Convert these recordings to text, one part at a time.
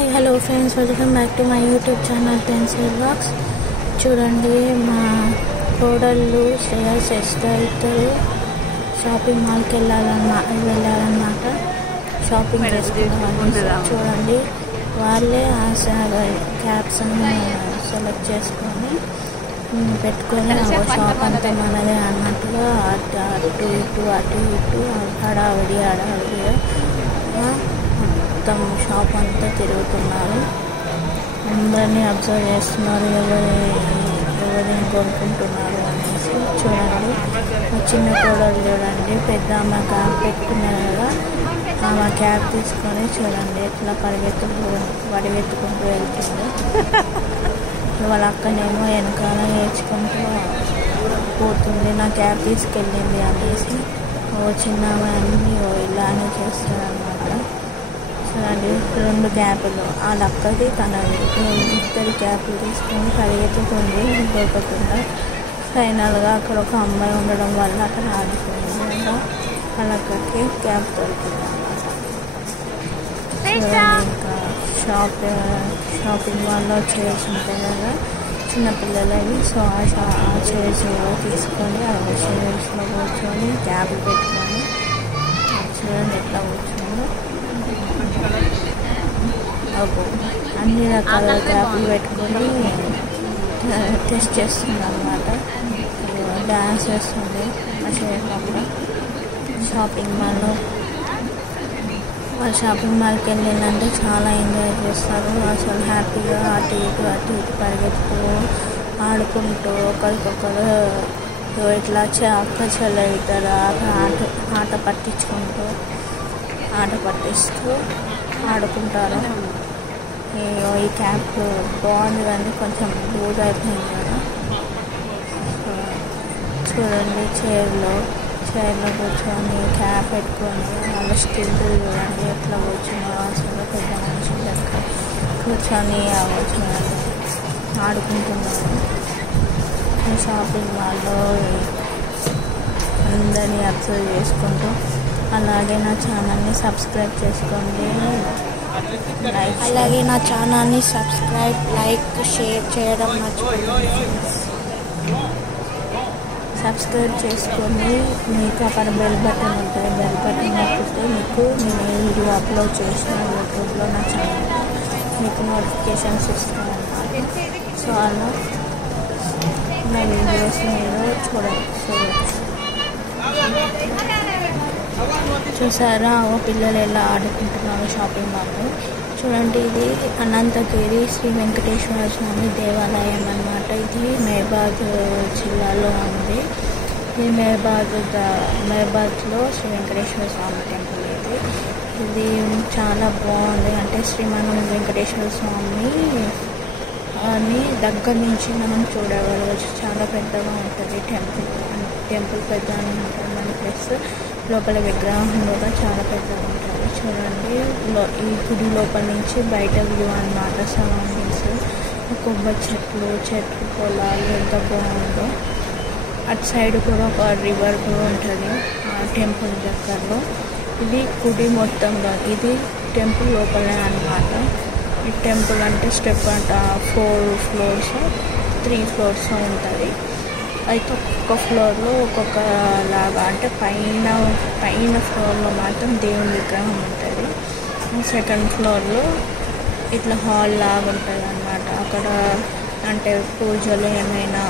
Hi hello friends, welcome back to my YouTube channel pencil blogs. చూడండి, మా కోడళ్ళు Shreya sister ఇద్దరు షాపింగ్ మాల్కి వెళ్ళాలన్నమాట. షాపింగ్ చేసుకున్నాం. చూడండి, వాళ్ళే క్యాప్స్ అన్ని సెలెక్ట్ చేసుకొని పెట్టుకొని షాప్ అంతా మనదే అన్నట్టుగా అటు ఇటు హడావిడిగా మొత్తం షాప్ అంతా తిరుగుతున్నారు. అందరినీ అబ్జర్వ్ చేస్తున్నారు, ఎవరిని కొనుక్కుంటున్నారు అనేసి. చూడండి, చిన్న కోడలు చూడండి, పెద్ద అమ్మ క్యాప్ పెట్టుకున్నారు కదా, ఆమె క్యాప్ తీసుకొని చూడండి ఎట్లా పరిగెత్తుకుంటూ వెళ్తుంది. వాళ్ళ అక్కనేమో వెనకాల నేర్చుకుంటూ పోతుంది, నా క్యాప్ తీసుకెళ్ళింది అనేసి. చిన్న అన్ని ఇలానే చేస్తారన్నమాట. చూడండి, 2 క్యాపులు వాళ్ళ అక్కది తనది, ఇద్దరి క్యాపులు తీసుకొని పరిగెత్తుతుంది దొరకకుండా. ఫైనల్గా అక్కడ ఒక అమ్మాయి ఉండడం వల్ల అక్కడ ఆగిపోయింది. వాళ్ళ అక్కడికి క్యాప్ దొరికింది అన్నమాట. ఇంకా షాపింగ్ మాల్లో చైర్స్ ఉంటాయి కదా చిన్నపిల్లలవి. సో ఆ చైర్స్ తీసుకొని ఆ చైర్స్లో కూర్చొని క్యాప్ పెట్టుకొని చూడండి ఎట్లా కూర్చొని అన్ని రకాల క్యాప్లు పెట్టుకొని టెస్ట్ చేస్తుంది అన్నమాట. డ్యాన్స్ చేస్తుంది ఆ చైర్లో. షాపింగ్ మాల్కి వెళ్ళిందంటే చాలా ఎంజాయ్ చేస్తారు. అసలు హ్యాపీగా అటు ఇటు పరిగెత్తుతూ ఆడుకుంటూ ఒకరికొకరు ఇట్లా అక్క చెల్లెలుతారు ఆట పట్టిస్తూ ఆడుకుంటారు. ఈ క్యాప్ బాగుంది కానీ కొంచెం లూజ్ అయిపోయింది కదా. చూడండి, చైర్లో కూర్చొని క్యాప్ పెట్టుకొని వాళ్ళ స్టిల్ చూడండి ఎట్లా కూర్చున్నారు. అసలు పెద్ద మనిషి లెక్క కూర్చొని చూడండి ఆడుకుంటున్నారు. షాపింగ్ మాల్లో అందరినీ అబ్జర్వ్ చేసుకుంటూ. అలాగే నా ఛానల్ని సబ్స్క్రైబ్ చేసుకోండి. లైక్ షేర్ చేయడం మర్చిపోకండి. సబ్స్క్రైబ్ చేసుకొని మీకు అక్కడ బెల్ బటన్ ఉంటుంది. బెల్ బటన్ నొక్కితే మీకు నేను ఏ వీడియో అప్లోడ్ చేసిన యూట్యూబ్లో నా ఛానల్ మీకు నోటిఫికేషన్స్ ఇస్తాను అన్నమాట. సో అలా నా వీడియోస్ మీరు చూడవచ్చు. చూసారా పిల్లలు ఎలా ఆడుకుంటున్నారు షాపింగ్ మాల్లో. చూడండి, ఇది అనంతగిరి శ్రీ వెంకటేశ్వర స్వామి దేవాలయం అన్నమాట. ఇది మహబాద్ జిల్లాలో ఉంది. ఇది మహబాద్లో శ్రీ వెంకటేశ్వర స్వామి టెంపుల్. ఇది చాలా బాగుంది. అంటే మనం వెంకటేశ్వర స్వామి అని దగ్గర నుంచి మనం చూడవచ్చు. చాలా పెద్దగా ఉంటుంది టెంపుల్ పెద్దగా ఉంటుంది. మన ప్లస్ లోపల విగ్రహం కూడా చాలా పెద్దగా ఉంటుంది. చూడండి, ఈ గుడి లోపల నుంచి బయట వ్యూ అన్నమాట. సరౌండింగ్స్ కొబ్బరి చెట్లు పొలాలు ఎంత బాగుందో. అటు సైడ్ కూడా ఒక రివర్ కూడా ఉంటుంది ఆ టెంపుల్ దగ్గరలో. ఇది గుడి మొత్తంలో ఇది టెంపుల్ లోపలే అన్నమాట. ఈ టెంపుల్ అంటే స్టెప్ 4 ఫ్లోర్స్ 3 ఫ్లోర్స్ ఉంటుంది. అయితే ఒక్కొక్క ఫ్లోర్లో ఒక్కొక్క లాగా, అంటే పైన ఫ్లోర్లో మాత్రం దేవుని విగ్రహం ఉంటుంది. సెకండ్ ఫ్లోర్లో ఇట్లా హాల్ లాగా ఉంటుంది అన్నమాట. అక్కడ అంటే పూజలు ఏమైనా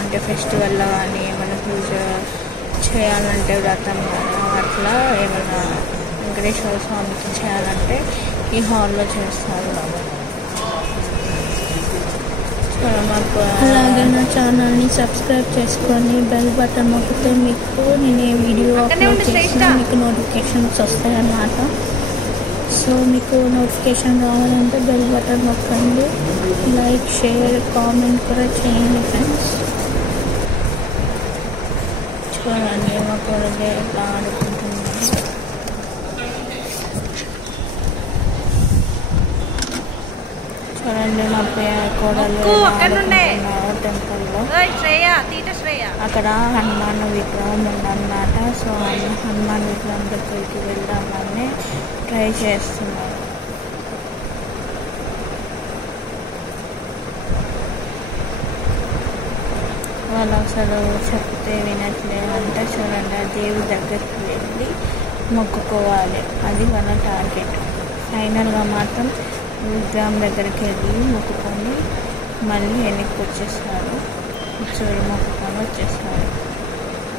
అంటే ఫెస్టివల్లో కానీ ఏమైనా పూజ చేయాలంటే వ్రతం అట్లా ఏమైనా వెంకటేశ్వర స్వామికి చేయాలంటే ఈ హాల్లో చేస్తారు. అలాగే నా ఛానల్ని సబ్స్క్రైబ్ చేసుకొని బెల్ బటన్ నొక్కితే మీకు నేను ఏ వీడియో అప్లోడ్ చేసినా మీకు నోటిఫికేషన్స్ వస్తాయన్నమాట. సో మీకు నోటిఫికేషన్ రావాలంటే బెల్ బటన్ నొక్కండి. లైక్ షేర్ కామెంట్ కూడా చేయండి ఫ్రెండ్స్. చూడండి, మా కోడలు ఎట్లా ఆడుకుంటున్నాను. చూడండి, మా కోడలు టెంపుల్లో అక్కడ హనుమాన్ విగ్రహం ఉందన్నమాట. సో హనుమాన్ విగ్రహం దగ్గరికి వెళ్దామని ట్రై చేస్తున్నారు. వాళ్ళు అసలు చెప్తే వినట్లేదు అంటే చూడండి, ఆ దేవుడి దగ్గరికి వెళ్ళి మొక్కుకోవాలి, అది వాళ్ళ టార్గెట్. ఫైనల్గా మాత్రం విగ్రహం దగ్గరికి వెళ్ళి మొక్కుకొని మళ్ళీ వెనక్కి వచ్చేస్తారు, మొక్కుకొని వచ్చేస్తారు.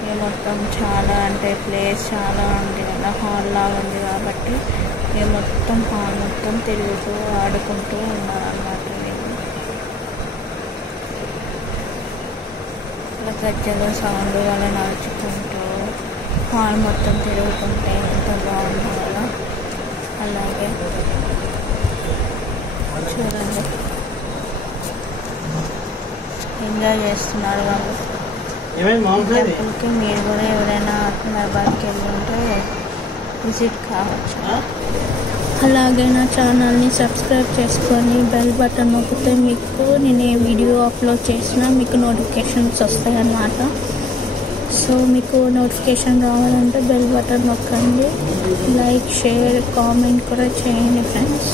ఇక మొత్తం చాలా అంటే ప్లేస్ చాలా ఉంది కదా, హాల్ లాగా ఉంది కాబట్టి ఇక మొత్తం హాల్ మొత్తం తిరుగుతూ ఆడుకుంటూ ఉన్నారన్నమాట. ఇలా గజ్జల సౌండ్ అలా నడుచుకుంటూ హాల్ మొత్తం తిరుగుతుంటే ఎంత బాగుంది కదా. అలాగే చూడండి, ఎంజాయ్ చేస్తున్నారు వాళ్ళు. టెంపుల్కి మీరు కూడా ఎవరైనా ఆత్మబాద్కి వెళ్ళి ఉంటే విజిట్ కావచ్చు. అలాగే నా ఛానల్ని సబ్స్క్రైబ్ చేసుకొని బెల్ బటన్ నొక్కితే మీకు నేను ఏ వీడియో అప్లోడ్ చేసినా మీకు నోటిఫికేషన్స్ వస్తాయి అన్నమాట. సో మీకు నోటిఫికేషన్ రావాలంటే బెల్ బటన్ నొక్కండి. లైక్, షేర్, కామెంట్ కూడా చేయండి ఫ్రెండ్స్.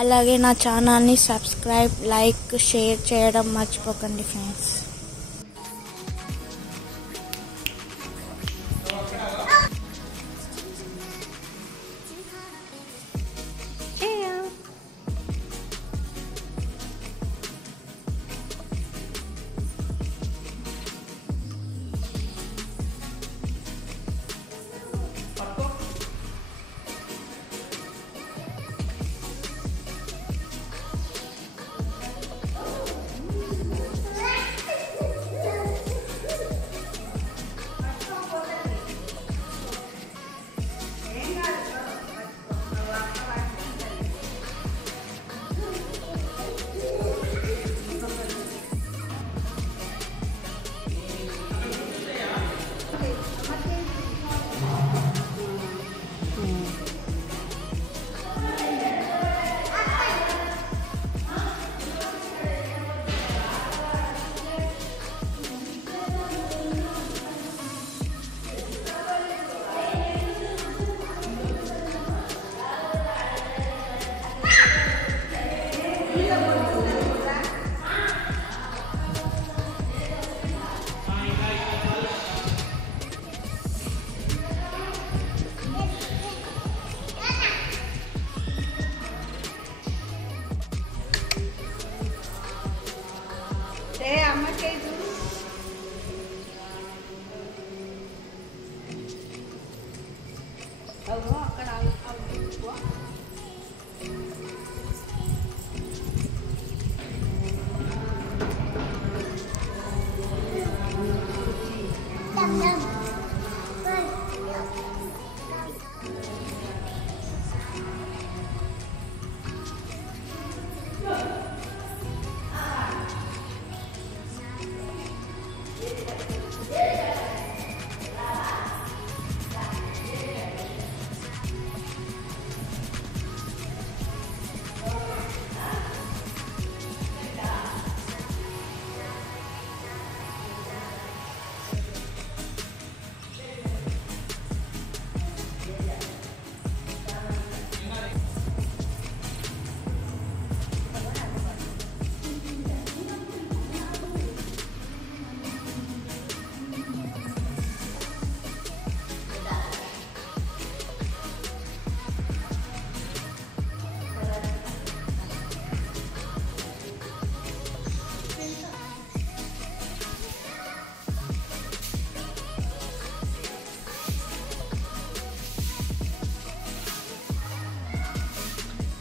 అలాగే నా ఛానల్ని సబ్స్క్రైబ్, లైక్, షేర్ చేయడం మర్చిపోకండి ఫ్రెండ్స్.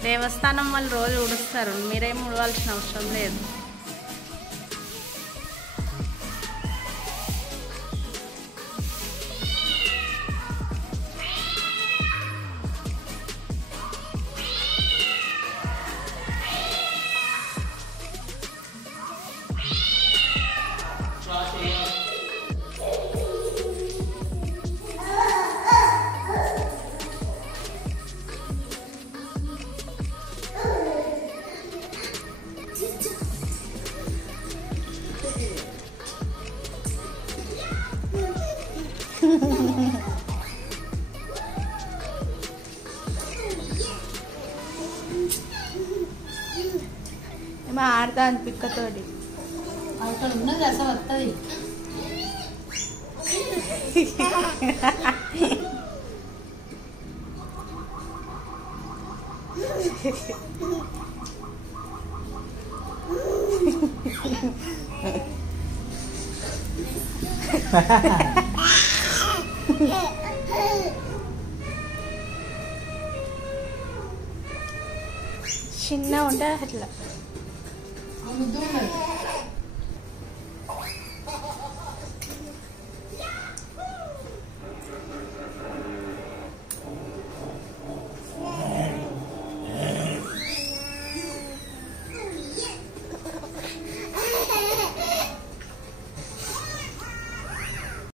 దేవస్థానం వాళ్ళు రోజు ఉడుస్తారు, మీరేం ఉడవాల్సిన అవసరం లేదు. ఏమో ఆడతాను పిక్కతోటి. అక్కడ ఉన్నది అసలు వస్తుంది. చిన్న ఉంటే అట్లా ముద్దు ఉన్నది.